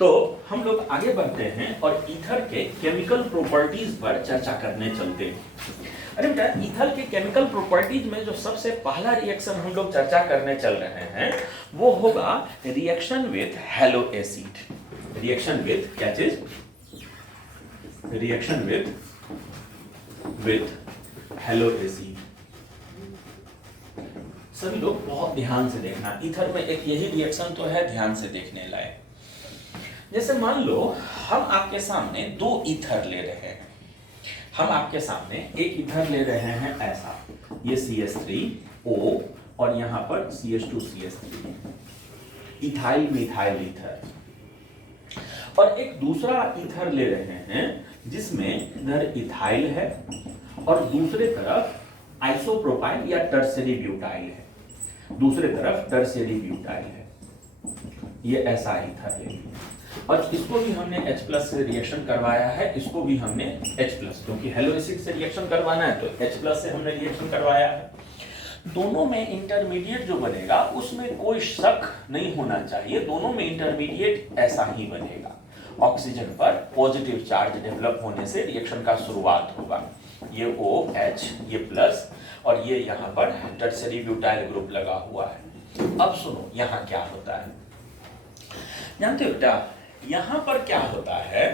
तो हम लोग आगे बढ़ते हैं और ईथर के केमिकल प्रॉपर्टीज पर चर्चा करने चलते हैं। अरे बेटा, ईथर के केमिकल प्रॉपर्टीज में जो सबसे पहला रिएक्शन हम लोग चर्चा करने चल रहे हैं वो होगा reaction with hello acid. Reaction with क्या चीज? Reaction with hello acid. सभी लोग बहुत ध्यान से देखना, ईथर में एक यही रिएक्शन तो है ध्यान से देखने लायक। जैसे मान लो हम आपके सामने दो ईथर ले रहे हैं, हम आपके सामने एक ईथर ले रहे हैं ऐसा, ये CH3O और यहाँ पर CH2CH3, इथाइल मिथाइल ईथर, और एक दूसरा ईथर ले रहे हैं जिसमें इधर इथाइल है और दूसरे तरफ आइसोप्रोपाइल या टर्शियरी ब्यूटाइल है, दूसरे तरफ टर्शियरी ब्यूटाइल है, ये ऐसा ईथर है। और इसको भी हमने H+ से रिएक्शन करवाया है, इसको भी हमने H+, क्योंकि हैलो एसिड से रिएक्शन करवाना है तो H+ से हमने रिएक्शन करवाया है। दोनों में इंटरमीडिएट जो बनेगा उसमें कोई शक नहीं होना चाहिए, दोनों में इंटरमीडिएट ऐसा ही बनेगा। ऑक्सीजन पर पॉजिटिव चार्ज डेवलप होने से रिएक्शन का शुरुआत होगा, ये OH, ये प्लस, और ये यहाँ पर टर्शियरी ब्यूटाइल ग्रुप लगा हुआ है। अब सुनो यहाँ क्या होता है, जानते हो बेटा? यहाँ पर क्या होता है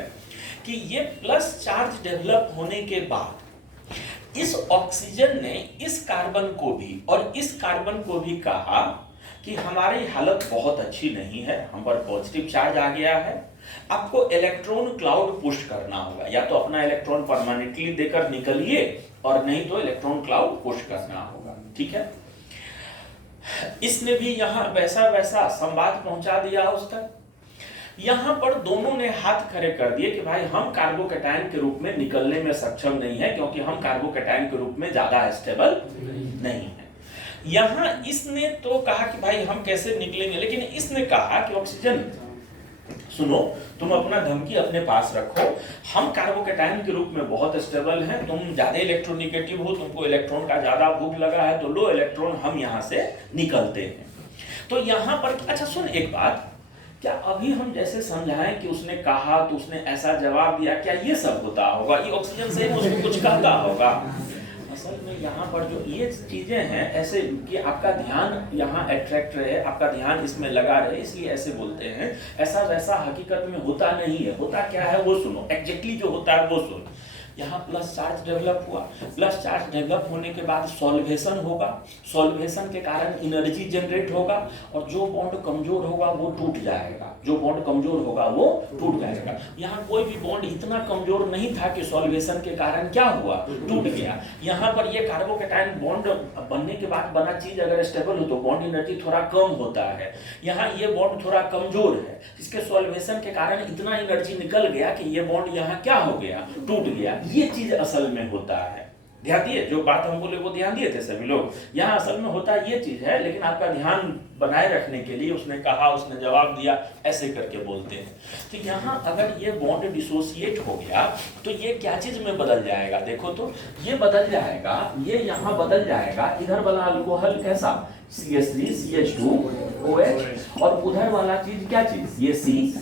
कि ये प्लस चार्ज डेवलप होने के बाद इस ऑक्सीजन ने इस कार्बन को भी और इस कार्बन को भी कहा कि हमारी हालत बहुत अच्छी नहीं है, हम पर पॉजिटिव चार्ज आ गया है, आपको इलेक्ट्रॉन क्लाउड पुश करना होगा, या तो अपना इलेक्ट्रॉन परमानेंटली देकर निकलिए और नहीं तो इलेक्ट्रॉन क्लाउड पुश करना होगा। ठीक है, इसने भी यहां वैसा वैसा संवाद पहुंचा दिया उस तक। यहां पर दोनों ने हाथ खड़े कर दिए कि भाई हम कार्बोकैटायन के रूप में निकलने में सक्षम नहीं है, क्योंकि हम कार्बोकैटायन के रूप में ज्यादा स्टेबल नहीं है। यहां इसने तो कहा कि भाई हम कैसे निकलेंगे, लेकिन इसने कहा कि ऑक्सीजन सुनो, तुम अपना धमकी अपने पास रखो, हम कार्बोकैटायन के रूप में बहुत स्टेबल हैं, तुम ज्यादा इलेक्ट्रोनेगेटिव हो, तुमको इलेक्ट्रॉन का ज्यादा भूख लगा है, तो लो इलेक्ट्रॉन, हम यहां से निकलते हैं। तो यहां पर अच्छा सुन एक बात, क्या अभी हम जैसे समझाएं कि उसने कहा तो उसने ऐसा जवाब दिया, क्या ये सब होता होगा? ये ऑक्सीजन से उसको कुछ कहता होगा? असल में यहाँ पर जो ये चीजें हैं ऐसे कि आपका ध्यान यहाँ अट्रैक्ट रहे, आपका ध्यान इसमें लगा रहे, इसलिए ऐसे बोलते हैं। ऐसा वैसा हकीकत में होता नहीं है, होता क्या है वो सुनो, एग्जैक्टली जो होता है वो सुनो। यहाँ प्लस चार्ज डेवलप हुआ, प्लस चार्ज डेवलप होने के बाद सॉल्वेशन होगा, सॉल्वेशन के कारण एनर्जी जनरेट होगा, और जो बॉन्ड कमजोर होगा वो टूट जाएगा, जो बॉन्ड कमजोर होगा वो टूट जाएगा। यहाँ कोई भी बॉन्ड इतना कमजोर नहीं था कि सॉल्वेशन के कारण क्या हुआ, टूट गया। यहाँ पर ये कार्बोकैटायन बॉन्ड बनने के बाद बना चीज अगर स्टेबल हो तो बॉन्ड एनर्जी थोड़ा कम होता है, यहाँ ये बॉन्ड थोड़ा कमजोर है, इसके सॉल्वेशन के कारण इतना एनर्जी निकल गया कि ये बॉन्ड यहाँ क्या हो गया, टूट गया। ये चीज असल में होता है, ध्यान दिए, जो बात हम बोले वो ध्यान दिए थे सभी लोग। यहाँ असल में होता ये चीज है, लेकिन आपका ध्यान बनाए रखने के लिए उसने कहा, उसने जवाब दिया, ऐसे करके बोलते हैं। तो यहाँ अगर ये बॉन्ड डिसोसिएट हो गया तो ये क्या चीज में बदल जाएगा, देखो तो ये बदल जाएगा, ये यहाँ बदल जाएगा, इधर वाला अल्कोहल कैसा, CH3 CH2OH, और उधर वाला चीज क्या चीज, ये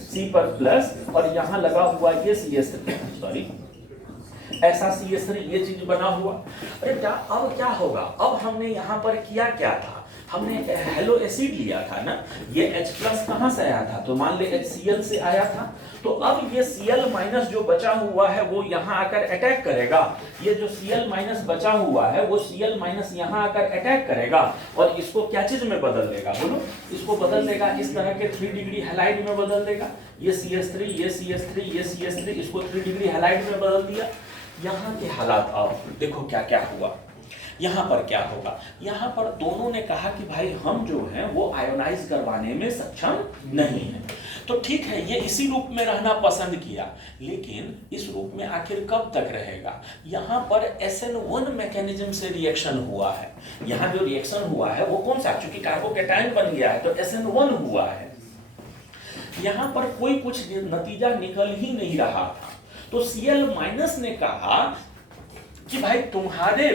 C पर प्लस, और यहाँ लगा हुआ ये CH3, सॉरी ऐसा CH3, ये चीज बना हुआ। अरे अब क्या होगा, अब हमने यहाँ पर किया क्या था, हमने हैलो एसिड लिया था ना, ये H+ कहाँ से आया था, तो मान ले HCl से आया था, तो अब ये Cl- जो बचा हुआ है वो यहाँ आकर अटैक करेगा, ये जो Cl- बचा हुआ है वो Cl- यहाँ आकर अटैक करेगा, और इसको क्या चीज में बदल देगा, बोलो, इसको बदल देगा इस तरह के 3 डिग्री हैलाइड में बदल देगा। ये CH3, ये CH3, ये CH3, इसको 3 डिग्री हैलाइड में बदल दिया। यहाँ के हालात अब देखो क्या क्या हुआ, यहाँ पर क्या होगा, यहाँ पर दोनों ने कहा कि भाई हम जो हैं वो आयोनाइज करवाने में सक्षम नहीं है। तो ठीक है, ये इसी रूप में रहना पसंद किया, लेकिन इस रूप में आखिर कब तक रहेगा? यहाँ पर SN1 मैकेनिज्म से रिएक्शन हुआ है, यहाँ जो रिएक्शन हुआ है वो कौन सा, चूंकि कार्बोकैटायन बन गया है तो SN1 हुआ है, यहाँ पर कोई कुछ नतीजा निकल ही नहीं रहा था। तो Cl- ने कहा कि भाई तुम्हारे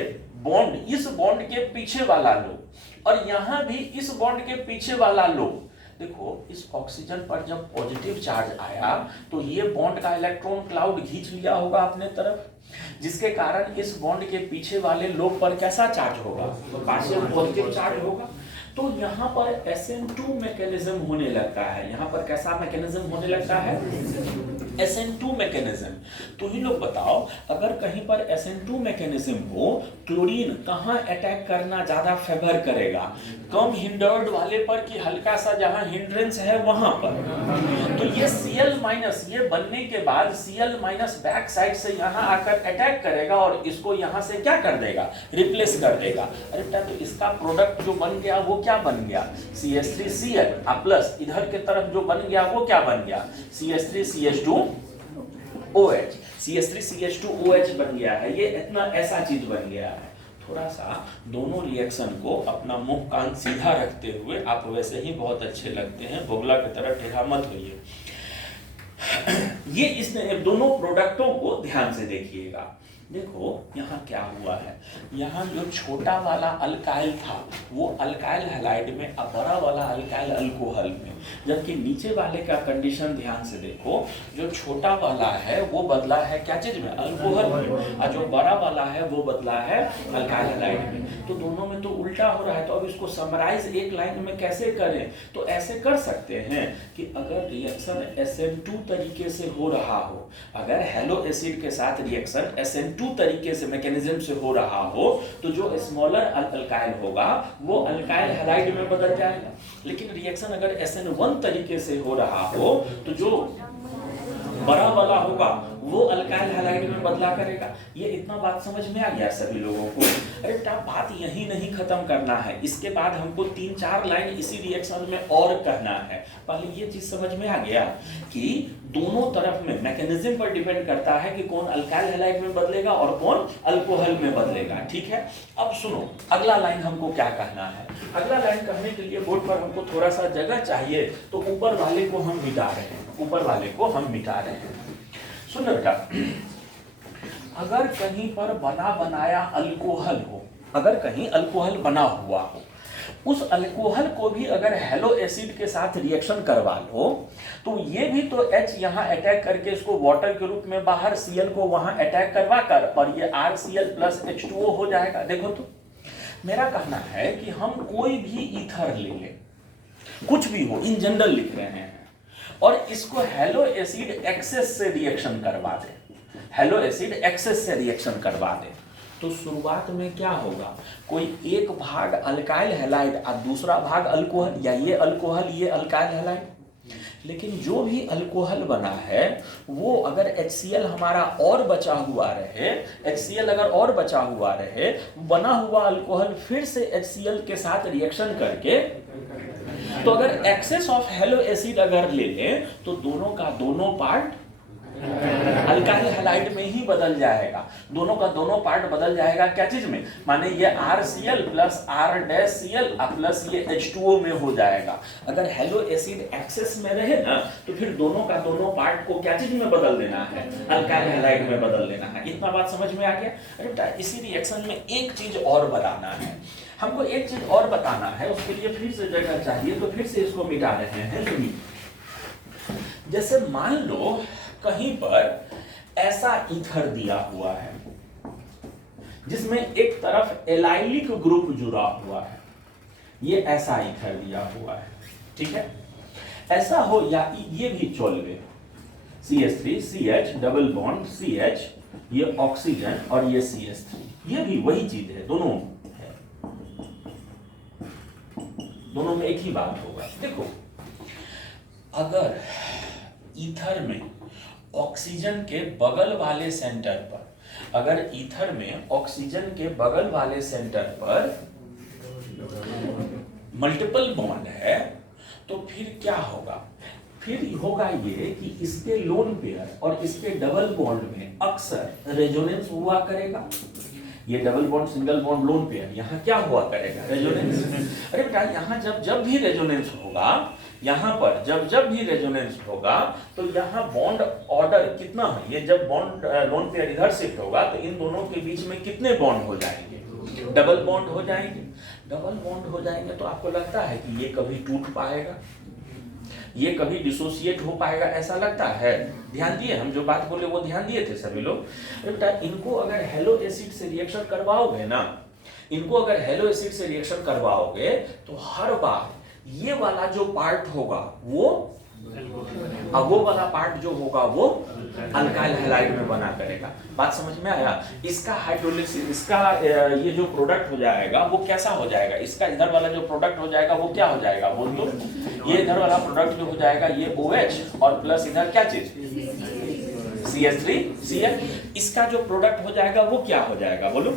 बॉन्ड इस बॉन्ड के पीछे वाला लो, और यहां भी इस बॉन्ड के पीछे वाला लो, देखो इस ऑक्सीजन पर जब पॉजिटिव चार्ज आया तो ये बॉन्ड का इलेक्ट्रॉन क्लाउड खींच लिया होगा अपने तरफ, जिसके कारण इस बॉन्ड के पीछे वाले लोब पर कैसा चार्ज होगा, तो पार्शियल पॉजिटिव चार्ज होगा। तो यहाँ पर SN2 मैकेनिज्म होने लगता है। यहाँ पर कैसा मैकेनिज्म होने लगता है, SN2 मैकेनिज्म। तो ही लोग बताओ, अगर कहीं पर SN2 मैकेनिज्म हो, क्लोरीन कहाँ अटैक करना ज्यादा फेवर करेगा, कम हिंडर्ड वाले पर कि हल्का सा जहां हिंड्रेंस है वहां पर। तो ये Cl- ये बनने के बाद Cl- बैक साइड से यहाँ आकर अटैक करेगा और इसको यहाँ से क्या कर देगा, रिप्लेस कर देगा। अरे बेटा, तो इसका प्रोडक्ट जो बन गया वो क्या बन गया, CH3Cl प्लस इधर के तरफ जो बन गया वो क्या बन गया, CH3CH2OH। CH3CH2OH बन गया है, ये इतना ऐसा चीज बन गया है। थोड़ा सा दोनों रिएक्शन को अपना मुंह कान सीधा रखते हुए, आप वैसे ही बहुत अच्छे लगते हैं, बोगला की तरह टेढ़ा मत होइए। ये इसने दोनों प्रोडक्टों को ध्यान से देखिएगा। देखो यहाँ क्या हुआ है, यहाँ जो छोटा वाला अल्काइल था वो अल्काइल हैलाइड में, अब बड़ा वाला अल्काइल अल्कोहल में। जबकि नीचे वाले का कंडीशन ध्यान से देखो, जो छोटा वाला है वो बदला है क्या चीज में, अल्कोहल में, और जो बड़ा वाला है वो बदला है अल्काइल हैलाइड में। तो दोनों में तो उल्टा हो रहा है। तो अब इसको समराइज एक लाइन में कैसे करें, तो ऐसे कर सकते हैं कि अगर रिएक्शन SN2 तरीके से हो रहा हो, अगर हेलो एसिड के साथ रिएक्शन SN2 तरीके से मैकेनिज्म से हो रहा हो, तो जो स्मॉलर अल्काइल होगा वो अल्काइल हैलाइड में बदल जाएगा। लेकिन रिएक्शन अगर SN1 तरीके से हो रहा हो तो जो बड़ा वाला होगा वो अल्काइल हैलाइड में बदला करेगा। ये इतना बात समझ में आ गया सभी लोगों को। अरे बेटा, बात यही नहीं खत्म करना है, इसके बाद हमको 3-4 लाइन इसी रिएक्शन में और कहना है। पहले ये चीज समझ में आ गया कि दोनों तरफ में मैकेनिज्म पर डिपेंड करता है कि कौन अल्काइल हैलाइड में बदलेगा और कौन अल्कोहल में बदलेगा। ठीक है, अब सुनो अगला लाइन हमको क्या कहना है। अगला लाइन कहने के लिए बोर्ड पर हमको थोड़ा सा जगह चाहिए, तो ऊपर वाले को हम मिटा रहे हैं, ऊपर वाले को हम मिटा रहे हैं। सुनो बेटा, अगर कहीं पर बना बनाया अल्कोहल हो, अगर कहीं अल्कोहल बना हुआ हो, उस अल्कोहल को भी अगर हेलो एसिड के साथ रिएक्शन करवा लो, तो ये भी तो H यहाँ अटैक करके इसको वाटर के रूप में बाहर Cl को वहां अटैक करवा कर और ये RCl प्लस H2O हो जाएगा। देखो तो मेरा कहना है कि हम कोई भी ईथर ले लें, कुछ भी हो, इन जनरल लिख रहे हैं, और इसको हेलो एसिड एक्सेस से रिएक्शन करवा दे, हेलो एसिड एक्सेस से रिएक्शन करवा दे, तो शुरुआत में क्या होगा, कोई एक भाग अल्काइल हैलाइड और दूसरा भाग अल्कोहल, या ये अल्कोहल ये अल्काइल हैलाइड। लेकिन जो भी अल्कोहल बना है वो अगर HCl हमारा और बचा हुआ रहे, HCl अगर और बचा हुआ रहे, बना हुआ अल्कोहल फिर से HCl के साथ रिएक्शन करके, तो अगर एक्सेस ऑफ हेलो एसिड अगर ले लें तो दोनों का दोनों पार्ट अल्काइल हैलाइड में ही बदल जाएगा। दोनों का दोनों पार्ट बदल जाएगा क्या चीज में, माने ये RCl प्लस R-Cl प्लस ये H2O में हो जाएगा। अगर हेलो एसिड एक्सेस में रहे ना तो फिर दोनों का दोनों पार्ट को क्या चीज में बदल देना है, अल्काइल हैलाइड में बदल देना है। इतना बात समझ में आ गया। अरे इसी रिएक्शन में एक चीज और बताना है हमको, एक चीज और बताना है, उसके लिए फिर से जगह चाहिए, तो फिर से इसको मिटा रहे हैं। सुनिए, जैसे मान लो कहीं पर ऐसा ईथर दिया हुआ है जिसमें एक तरफ एलाइलिक ग्रुप जुड़ा हुआ है, ये ऐसा ईथर दिया हुआ है, ठीक है, ऐसा हो, या ये भी चोल्वे CH3 CH double bond CH, ये ऑक्सीजन और ये CH3, ये भी वही चीज है, दोनों में एक ही बात होगा। देखो, अगर ईथर में ऑक्सीजन के बगल वाले सेंटर पर, अगर ईथर में ऑक्सीजन के बगल वाले सेंटर पर मल्टीपल बॉन्ड है, तो फिर क्या होगा, फिर होगा ये कि इसके लोन पेयर और इसके डबल बॉन्ड में अक्सर रेजोनेंस हुआ करेगा। ये double bond single bond lone pair, यहाँ क्या हुआ करेगा, रेजोनेंस। अरे बेटा, यहाँ जब भी रेजोनेंस होगा, यहाँ पर जब भी रेजोनेंस होगा, तो यहाँ बॉन्ड ऑर्डर कितना है, ये जब बॉन्ड लोन पेयर इधर शिफ्ट होगा तो इन दोनों के बीच में कितने बॉन्ड हो जाएंगे, डबल बॉन्ड हो जाएंगे। डबल बॉन्ड हो जाएंगे तो आपको लगता है कि ये कभी टूट पाएगा, ये कभी डिसोसिएट हो पाएगा ऐसा लगता है? ध्यान दिए, हम जो बात बोले वो ध्यान दिए थे सभी लोग? बेटा इनको अगर हेलो एसिड से रिएक्शन करवाओगे ना, इनको अगर हेलो एसिड से रिएक्शन करवाओगे तो हर बार ये वाला जो पार्ट होगा वो वाला पार्ट जो होगा वो अल्काइल हैलाइड में बना करेगा। बात समझ में आया? इसका हाइड्रोलिसिस, इसका ये जो प्रोडक्ट हो जाएगा वो कैसा हो जाएगा? इसका इधर वाला जो प्रोडक्ट हो जाएगा वो क्या हो जाएगा बोल दो? ये इधर वाला प्रोडक्ट जो हो जाएगा ये OH और प्लस इधर क्या चीज CH3Cl। इसका जो प्रोडक्ट हो जाएगा वो क्या हो जाएगा बोलो?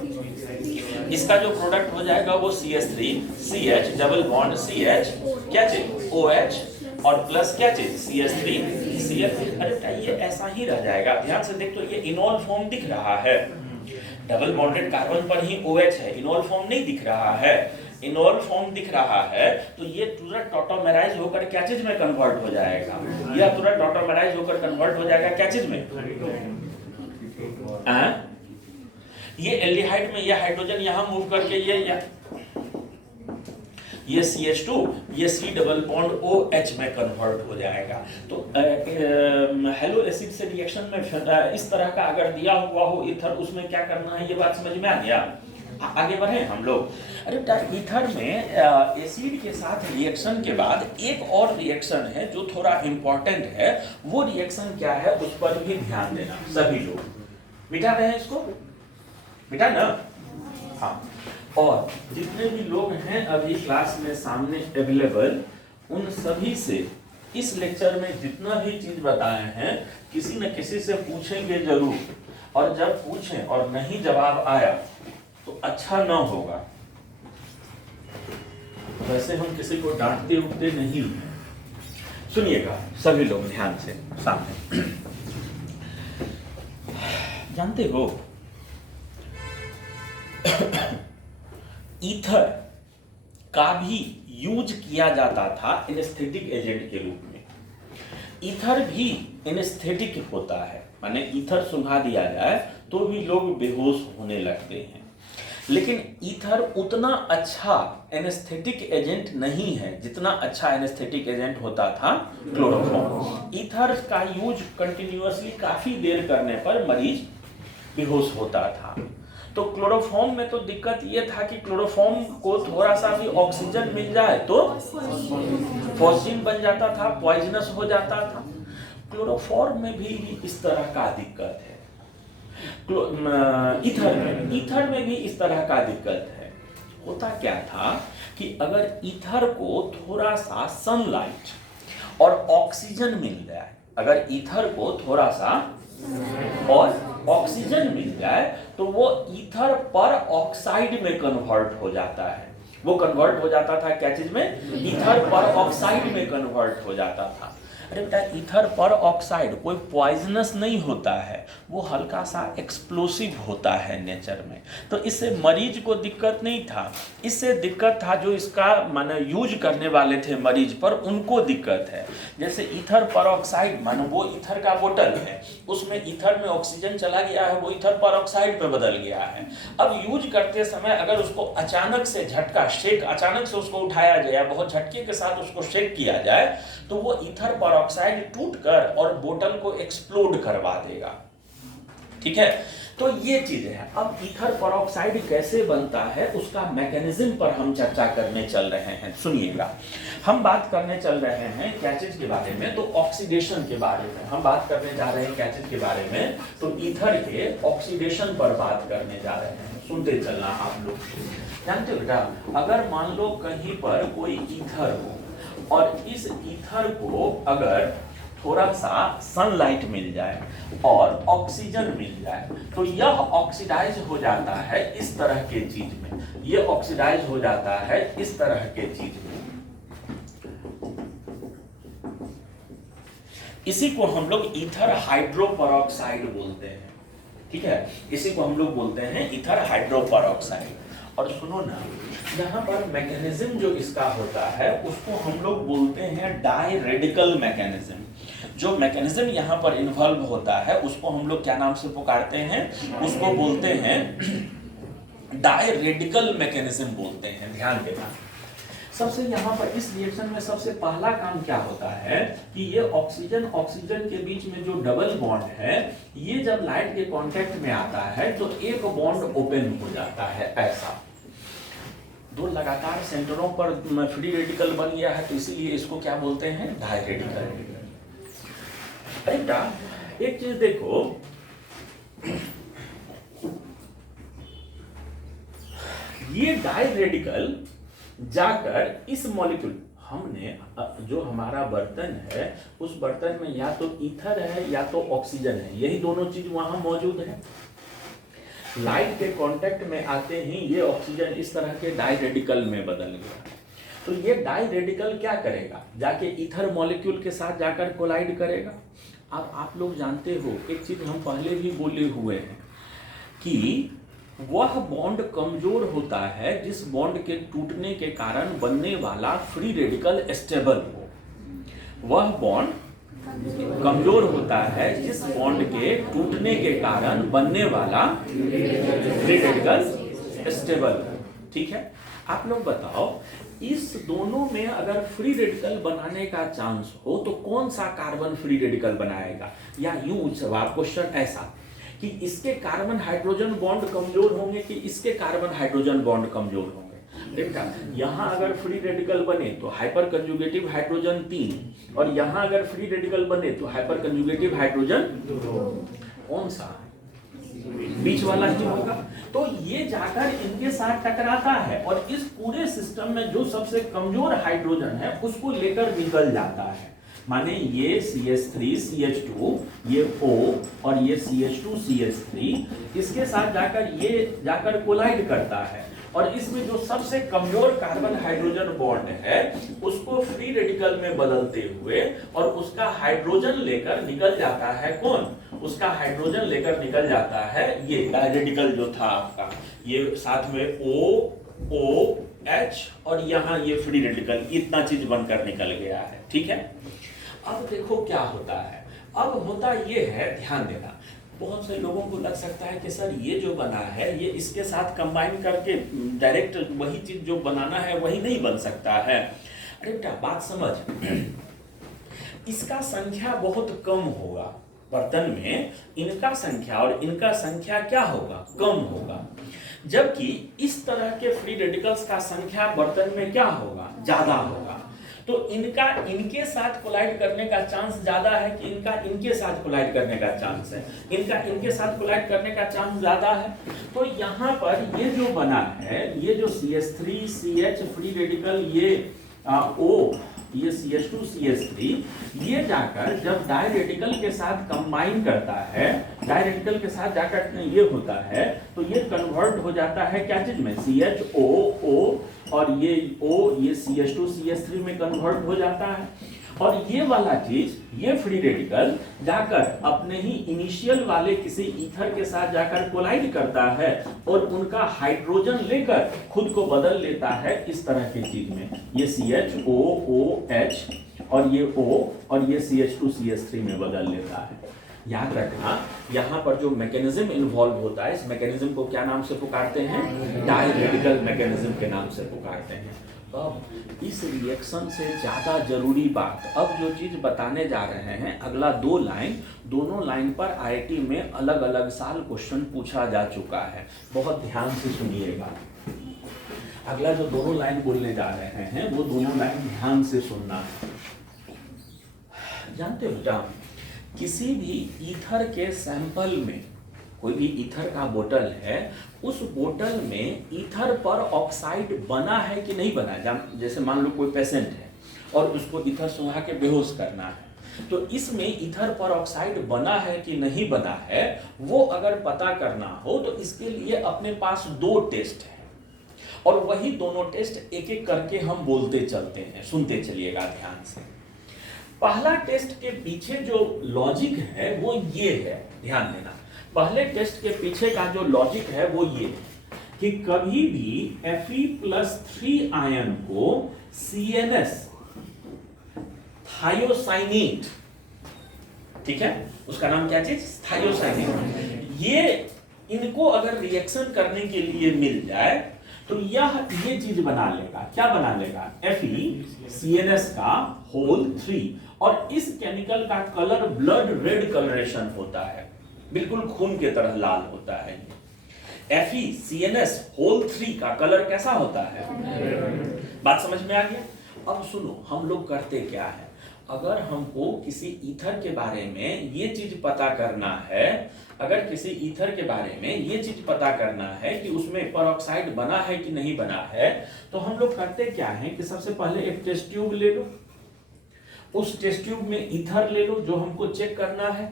इसका जो प्रोडक्ट हो जाएगा वो CH3CH डबल बॉन्ड CH क्या चीज OH और प्लस क्या चीज CH3Cl। अरे ये ऐसा ही रह जाएगा। ध्यान से देख तो ये इनॉल फॉर्म दिख रहा है, डबल बॉन्डेड कार्बन पर ही OH है, इनॉल फॉर्म नहीं दिख रहा है। इनॉल फॉर्म दिख रहा है तो ये तुरंत टॉटोमेराइज होकर क्या चीज में कन्वर्ट हो जाएगा? यह तुरंत टॉटोमेराइज होकर कन्वर्ट हो जाएगा क्या चीज में? ये एल्डिहाइड में ये हाइड्रोजन यहां मूव करके ये CH2 ये C डबल बॉन्ड OH में कन्वर्ट हो जाएगा। तो हेलो एसिड से रिएक्शन में इस तरह का अगर दिया हुआ हो ईथर, उसमें क्या करना है ये बात समझ में आ गया? आगे बढ़े हम लोग। अरे ईथर में एसिड के साथ रिएक्शन के बाद एक और रिएक्शन है जो थोड़ा इंपॉर्टेंट है। वो रिएक्शन क्या है उस पर भी ध्यान देना सभी लोग। मिटा रहे हैं इसको? मिटा ना? हाँ। और जितने भी लोग हैं अभी क्लास में सामने अवेलेबल, उन सभी से इस लेक्चर में जितना भी चीज बताए हैं किसी न किसी से पूछेंगे जरूर। और जब पूछें और नहीं जवाब आया तो अच्छा ना होगा। वैसे हम किसी को डांटते उठते नहीं हैं। सुनिएगा सभी लोग ध्यान से सामने। जानते हो ईथर का भी यूज किया जाता था एनेस्थेटिक एजेंट के रूप में। ईथर भी एनेस्थेटिक होता है, माने ईथर सुंघा दिया जाए तो भी लोग बेहोश होने लगते हैं। लेकिन ईथर उतना अच्छा एनेस्थेटिक एजेंट नहीं है जितना अच्छा एनेस्थेटिक एजेंट होता था क्लोरोफॉर्म। ईथर का यूज कंटिन्यूअसली काफी देर करने पर मरीज बेहोश होता था। तो क्लोरोफॉर्म में तो दिक्कत ये था कि क्लोरोफॉर्म को थोड़ा सा भी ऑक्सीजन मिल जाए तो फॉस्फीन बन जाता था, पॉइजनस हो जाता था। क्लोरोफॉर्म में भी इस तरह का दिक्कत है। ईथर में भी इस तरह का दिक्कत है। होता क्या था कि अगर ईथर को थोड़ा सा सनलाइट और ऑक्सीजन मिल जाए, अगर ईथर को थोड़ा सा और ऑक्सीजन मिल जाए तो वो ईथर पर ऑक्साइड में कन्वर्ट हो जाता है। वो कन्वर्ट हो जाता था क्या चीज में? ईथर पर ऑक्साइड में कन्वर्ट हो जाता था। अरे बेटा ईथर पर ऑक्साइड कोई पॉइजनस नहीं होता है, वो हल्का सा एक्सप्लोसिव होता है नेचर में। तो इससे मरीज को दिक्कत नहीं था, इससे दिक्कत था जो इसका माने यूज करने वाले थे मरीज पर, उनको दिक्कत है। जैसे ईथर पर ऑक्साइड मानो वो ईथर का बोतल है, उसमें ईथर में ऑक्सीजन चला गया है, वो ईथर पर ऑक्साइड में बदल गया है। अब यूज करते समय अगर उसको अचानक से झटका शेक, अचानक से उसको उठाया जाए, बहुत झटके के साथ उसको शेक किया जाए तो वो ईथर पर ऑक्साइड टूटकर और बोतल को एक्सप्लोड करवा देगा। ठीक है, तो ये चीज है। अब ईथर परऑक्साइड कैसे बनता है उसका मैकेनिज्म पर हम चर्चा करने चल रहे हैं। सुनिएगा, हम बात करने चल रहे हैं क्या चीज के बारे में? तो ऑक्सीडेशन के बारे में हम बात करने जा रहे हैं। क्या चीज के बारे में? तो ईथर के ऑक्सीडेशन पर बात करने जा रहे हैं। सुनते चलना आप लोग। जानते हो बेटा, अगर मान लो कहीं पर कोई ईथर हो और इस ईथर को अगर थोड़ा सा सनलाइट मिल जाए और ऑक्सीजन मिल जाए तो यह ऑक्सीडाइज हो जाता है इस तरह के चीज में, यह ऑक्सीडाइज हो जाता है इस तरह के चीज में। इसी को हम लोग ईथर हाइड्रोपरऑक्साइड बोलते हैं। ठीक है, इसी को हम लोग बोलते हैं ईथर हाइड्रोपरऑक्साइड। और सुनो ना, यहाँ पर मैकेनिज्म जो इसका होता है उसको हम लोग बोलते हैं डाई रेडिकल मैकेनिज्म। जो मैकेनिज्म यहाँ पर इन्वॉल्व होता है उसको हम लोग क्या नाम से पुकारते हैं? उसको बोलते हैं डाई रेडिकल मैकेनिज्म बोलते हैं। ध्यान देना, सबसे यहाँ पर इस रिएक्शन में सबसे पहला काम क्या होता है कि ये ऑक्सीजन ऑक्सीजन के बीच में जो डबल बॉन्ड है, ये जब लाइट के कांटेक्ट में आता है तो एक बॉन्ड ओपन हो जाता है ऐसा। दो लगातार सेंटरों पर फ्री रेडिकल बन गया है, तो इसीलिए इसको क्या बोलते हैं, डाई रेडिकल। अरे एक चीज देखो, ये डाई रेडिकल जाकर इस मॉलिक्यूल, हमने जो हमारा बर्तन है उस बर्तन में या तो ईथर है या तो ऑक्सीजन है, यही दोनों चीज वहां मौजूद है। लाइट के कांटेक्ट में आते ही ये ऑक्सीजन इस तरह के डाई रेडिकल में बदल गया। तो ये डाई रेडिकल क्या करेगा, जाके ईथर मॉलिक्यूल के साथ जाकर कोलाइड करेगा। अब आप लोग जानते हो, एक चीज हम पहले भी बोले हुए हैं कि वह बॉन्ड कमजोर होता है जिस बॉन्ड के टूटने के कारण बनने वाला फ्री रेडिकल स्टेबल हो। वह बॉन्ड कमजोर होता है जिस बॉन्ड के टूटने के कारण बनने वाला फ्री रेडिकल स्टेबल हो। ठीक है, आप लोग बताओ, इस दोनों में अगर फ्री रेडिकल बनाने का चांस हो तो कौन सा कार्बन फ्री रेडिकल बनाएगा? या यूं सवाल क्वेश्चन ऐसा कि इसके कार्बन हाइड्रोजन बॉन्ड कमजोर होंगे कि इसके कार्बन हाइड्रोजन बॉन्ड कमजोर होंगे? देखा, यहाँ अगर फ्री रेडिकल बने तो हाइपर कंजुगेटिव हाइड्रोजन 3, और यहाँ अगर फ्री रेडिकल बने तो हाइपर कंजुगेटिव हाइड्रोजन 2। कौन सा? बीच वाला ही होगा। तो ये जाकर इनके साथ टकराता है और इस पूरे सिस्टम में जो सबसे कमजोर हाइड्रोजन है उसको लेकर निकल जाता है। माने ये CH3 CH2, ये O और ये CH2 CH3, इसके साथ जाकर ये जाकर कोलाइड करता है और इसमें जो सबसे कमजोर कार्बन हाइड्रोजन बॉन्ड है उसको फ्री रेडिकल में बदलते हुए और उसका हाइड्रोजन लेकर निकल जाता है कौन? उसका हाइड्रोजन लेकर निकल जाता है ये डाई रेडिकल जो था आपका, ये साथ में OH और यहाँ ये फ्री रेडिकल, इतना चीज बनकर निकल गया है। ठीक है, अब देखो क्या होता है। अब होता ये है, ध्यान देना, बहुत से लोगों को लग सकता है कि सर ये जो बना है ये इसके साथ कंबाइन करके डायरेक्ट वही चीज जो बनाना है वही नहीं बन सकता है। अरे बेटा बात समझ, इसका संख्या बहुत कम होगा बर्तन में, इनका संख्या और इनका संख्या क्या होगा? कम होगा। जबकि इस तरह के फ्री रेडिकल्स का संख्या बर्तन में क्या होगा? ज्यादा होगा। तो इनका इनके साथ कोलाइड करने का चांस ज्यादा है कि इनका इनके साथ कोलाइड करने का चांस है? इनका इनके साथ कोलाइड करने का चांस ज्यादा है। तो यहाँ पर ये जो बना है, ये जो CH3 CH फ्री रेडिकल, ये O, ये CH2 CH3, ये जाकर जब डाई रेडिकल के साथ कंबाइन करता है, डाई रेडिकल के साथ जाकर ये होता है तो ये कन्वर्ट हो जाता है क्या चीज में? CHO और ये O, ये CH2 CH3 में कन्वर्ट हो जाता है। और ये वाला चीज, ये फ्री रेडिकल जाकर अपने ही इनिशियल वाले किसी ईथर के साथ जाकर कोलाइड करता है और उनका हाइड्रोजन लेकर खुद को बदल लेता है इस तरह की चीज में, ये CHOOH और ये O और ये CH2 CH3 में बदल लेता है। याद रखना, यहाँ पर जो मैकेनिज्म इन्वॉल्व होता है, इस मैकेनिज्म को क्या नाम से पुकारते हैं? डाई रेडिकल मैकेनिज्म के नाम से पुकारते हैं। अब इस रिएक्शन से ज्यादा जरूरी बात, अब जो चीज बताने जा रहे हैं, अगला 2 लाइन, दोनों लाइन पर IIT में अलग अलग साल क्वेश्चन पूछा जा चुका है। बहुत ध्यान से सुनिएगा, अगला जो दोनों लाइन बोलने जा रहे हैं वो दोनों लाइन ध्यान से सुनना है। जानते हो बेटा, किसी भी ईथर के सैंपल में, कोई भी ईथर का बोतल है, उस बोतल में ईथर पर ऑक्साइड बना है कि नहीं बना? जैसे मान लो कोई पेशेंट है और उसको ईथर सुंघा के बेहोश करना है, तो इसमें ईथर पर ऑक्साइड बना है कि नहीं बना है, वो अगर पता करना हो तो इसके लिए अपने पास 2 टेस्ट है और वही दोनों टेस्ट एक एक करके हम बोलते चलते हैं, सुनते चलिएगा ध्यान से। पहला टेस्ट के पीछे जो लॉजिक है वो ये है, ध्यान देना। पहले टेस्ट के पीछे का जो लॉजिक है वो ये कि कभी भी Fe+3 आयन को CNS थायोसाइनेट, ठीक है, उसका नाम क्या चीज? थायोसाइनेट, ये इनको अगर रिएक्शन करने के लिए मिल जाए तो ये चीज बना लेगा, क्या बना लेगा, FeCNS का होल 3। और इस केमिकल का कलर ब्लड रेड कलरेशन होता है, बिल्कुल खून के तरह लाल होता है। FeCNS होल 3 का कलर कैसा होता है, बात समझ में आ गया। अब सुनो, हम लोग करते क्या है, अगर हमको किसी ईथर के बारे में ये चीज पता करना है, अगर किसी ईथर के बारे में ये चीज पता करना है कि उसमें परऑक्साइड बना है कि नहीं बना है, तो हम लोग करते क्या है कि सबसे पहले एक टेस्ट ट्यूब ले लो, उस टेस्ट ट्यूब में ईथर ले लो जो हमको चेक करना है,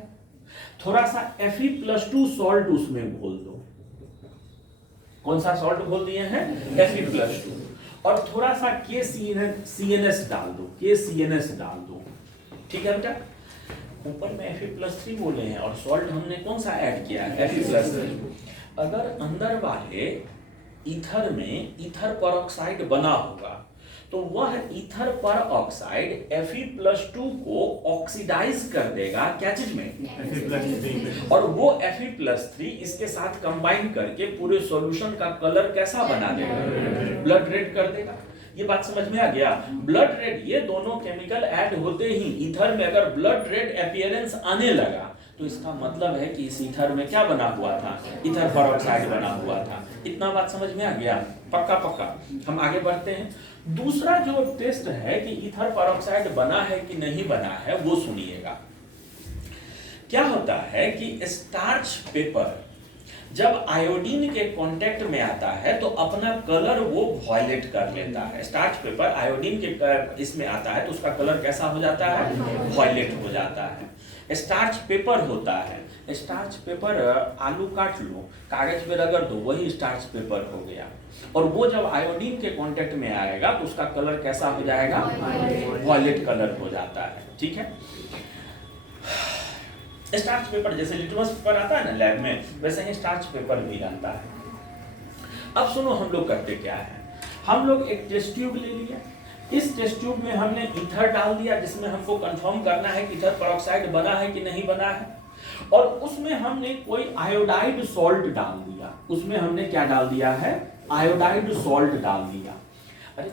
थोड़ा सा Fe+2 सॉल्ट उसमें घोल दो। कौन सा सॉल्ट घोल दिए हैं, Fe+2, और थोड़ा सा KCNS डाल दो, KCNS डाल दो, ठीक है बेटा। ऊपर में Fe+3 बोले हैं और सॉल्ट हमने कौन सा ऐड किया है, Fe+3। अगर अंदर वाले ईथर में ईथर परऑक्साइड बना होगा तो वह ईथर परऑक्साइड Fe+2 को ऑक्सीडाइज कर देगा, क्या चीज में, और वो Fe+3 इसके साथ कंबाइन करके पूरे सॉल्यूशन का कलर कैसा बना देगा, ब्लड रेड कर देगा। ये बात समझ में आ गया। ब्लड रेड, ये दोनों केमिकल ऐड होते ही ईथर में अगर ब्लड रेड अपीयरेंस आने लगा तो इसका मतलब है कि इस ईथर में क्या बना हुआ था, ईथर परऑक्साइड बना हुआ था। इतना बात समझ में आ गया, पक्का पक्का। हम आगे बढ़ते हैं। दूसरा जो टेस्ट है कि ईथर परऑक्साइड बना है कि नहीं बना है, वो सुनिएगा। क्या होता है कि स्टार्च पेपर जब आयोडीन के कांटेक्ट में आता है तो अपना कलर वो वॉयलेट कर लेता है। स्टार्च पेपर आयोडीन के इसमें आता है तो उसका कलर कैसा हो जाता है, वॉयलेट हो जाता है। स्टार्च पेपर होता है, स्टार्च पेपर आलू काट लो, कागज पे रगड़ दो, वही स्टार्च पेपर हो गया। और वो जब आयोडीन के कांटेक्ट में आएगा तो उसका कलर कैसा हो जाएगा, वॉयलेट कलर हो जाता है, ठीक है। स्टार्च पेपर जैसे लिटमस पेपर आता है ना लैब में, वैसे ही स्टार्च पेपर भी आता है। अब सुनो, हम लोग करते क्या है, हम लोग एक टेस्ट ट्यूब ले लिया, इस टेस्ट ट्यूब में हमने ईथर डाल दिया जिसमें हमको कंफर्म करना है कि ईथर परऑक्साइड बना है कि नहीं बना है, और उसमें हमने कोई आयोडाइड सॉल्ट डाल दिया। उसमें हमने क्या डाल दिया है, आयोडाइड सॉल्ट डाल दिया। अरे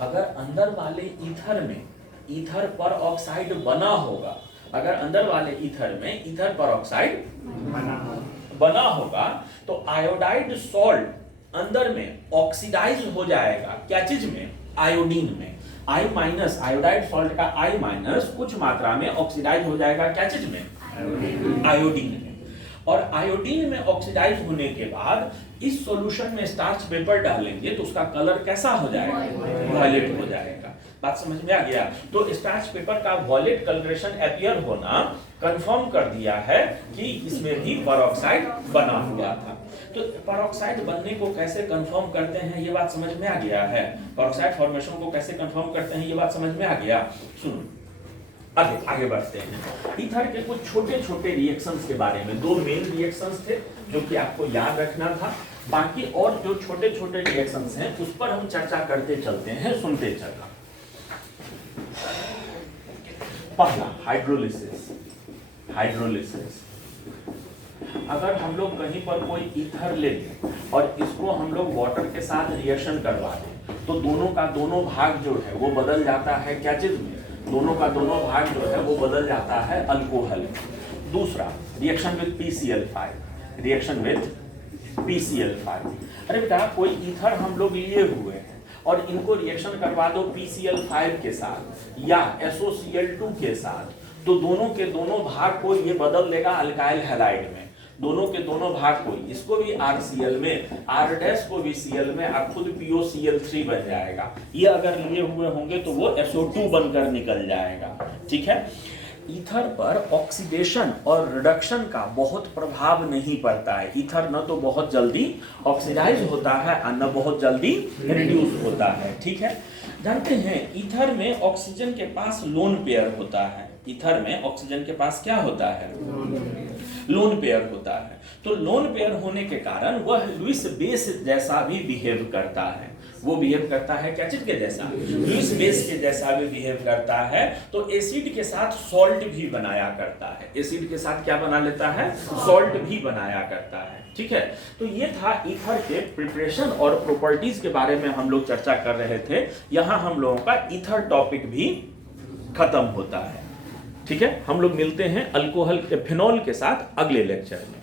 अगर अंदर वाले ईथर में ईथर परऑक्साइड बना होगा, अगर अंदर वाले ईथर में ईथर परऑक्साइड बना होगा तो आयोडाइड सॉल्ट अंदर में ऑक्सीडाइज हो जाएगा, क्या चीज में, आयोडीन में। I- आयोडाइड सॉल्ट का I- कुछ मात्रा में ऑक्सीडाइज हो जाएगा, क्या चीज में, आयोडीन में। और आयोडीन में ऑक्सीडाइज होने के बाद इस सॉल्यूशन में स्टार्च पेपर डालेंगे तो उसका कलर कैसा हो जाएगा, वॉयलेट हो जाएगा। बात समझ में आ गया। तो स्टार्च पेपर का वॉयलेट कलरेशन अपीयर होना कंफर्म कर दिया है कि इसमें भी परऑक्साइड बना हुआ था। तो परऑक्साइड बनने को कैसे कंफर्म करते हैं, ये बात समझ में आ गया है। परऑक्साइड फॉर्मेशन को कैसे कंफर्म करते हैं, ये बात समझ में आ गया। सुनो, आगे बढ़ते हैं। ईथर के कुछ छोटे छोटे रिएक्शंस के बारे में, दो मेन रिएक्शंस थे जो कि आपको याद रखना था। बाकी और जो छोटे छोटे रिएक्शंस हैं उस पर हम चर्चा करते चलते हैं, सुनते चलना। पहला हाइड्रोलिसिस। हाइड्रोलिसिस, अगर हम लोग कहीं पर कोई ईथर ले लें और इसको हम लोग वाटर के साथ रिएक्शन करवा दें तो दोनों का दोनों भाग जो है वो बदल जाता है, क्या चीज में, दोनों का दोनों भाग जो है वो बदल जाता है अल्कोहल। दूसरा reaction with PCl5, reaction with PCl5। अरे बेटा, कोई ईथर हम लोग लिए हुए हैं और इनको रिएक्शन करवा दो PCl5 के साथ या SOCl2 के साथ, तो दोनों के दोनों भाग को ये बदल देगा अल्काइल हैलाइड में। दोनों के दोनों भाग को, इसको भी RCl में, R' को भी Cl में, और खुद POCl3 बन जाएगा। ये अगर लिए हुए होंगे तो वो SO2 बनकर निकल जाएगा, ठीक है। ईथर पर ऑक्सीडेशन और रिडक्शन का बहुत प्रभाव नहीं पड़ता है। ईथर न तो बहुत जल्दी ऑक्सीडाइज होता है और न बहुत जल्दी रिड्यूस होता है, ठीक है। जानते हैं ईथर में ऑक्सीजन के पास लोन पेयर होता है। ईथर में ऑक्सीजन के पास क्या होता है, लोन पेयर होता है। तो लोन पेयर होने के कारण वह लुईस बेस जैसा भी बिहेव करता है। वो बिहेव करता है क्या चीज के जैसा, लुईस बेस के जैसा भी बिहेव करता है। तो एसिड के साथ सॉल्ट भी बनाया करता है, एसिड के साथ क्या बना लेता है, सॉल्ट भी बनाया करता है। ठीक है, तो ये था ईथर के प्रिपरेशन और प्रॉपर्टीज के बारे में हम लोग चर्चा कर रहे थे। यहां हम लोगों का ईथर टॉपिक भी खत्म होता है। ठीक है, हम लोग मिलते हैं अल्कोहल फिनॉल के साथ अगले लेक्चर में।